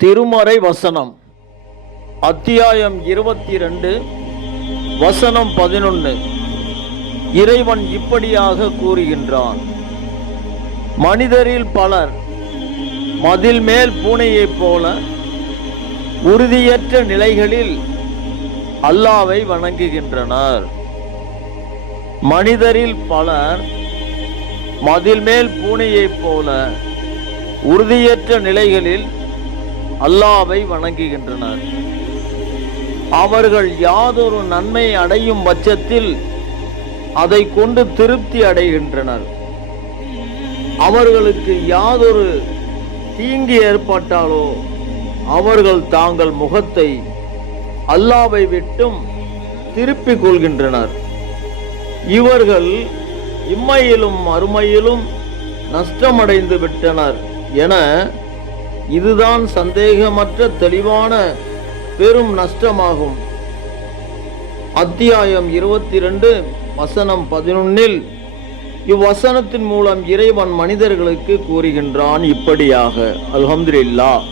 திருமறை வசனம் அத்தியாயம் 22 வசனம் 11. இறைவன் இப்படியாக கூறுகின்றான்: மனிதரில் பலர் மதில் மேல் பூனையைப் போல உறுதியற்ற நிலைகளில் அல்லாஹ்வை வணங்குகின்றனர். மனிதரில் பலர் மதில் மேல் பூனையைப் போல உறுதியற்ற நிலைகளில் அல்லாஹ்வை வணங்குகின்றனர். அவர்கள் யாதொரு நன்மை அடையும் பட்சத்தில் அதை கொண்டு திருப்தி அடைகின்றனர். அவர்களுக்கு யாதொரு தீங்கு ஏற்பட்டாலோ அவர்கள் தாங்கள் முகத்தை அல்லாஹ்வை விட்டும் திருப்பிக் கொள்கின்றனர். இவர்கள் இம்மையிலும் மறுமையிலும் நஷ்டமடைந்து விட்டனர் என இதுதான் சந்தேகமற்ற தெளிவான பெரும் நஷ்டமாகும். அத்தியாயம் 22 வசனம் 11. இவ்வசனத்தின் மூலம் இறைவன் மனிதர்களுக்கு கூறுகின்றான் இப்படியாக: அல்ஹம்துலில்லாஹ்.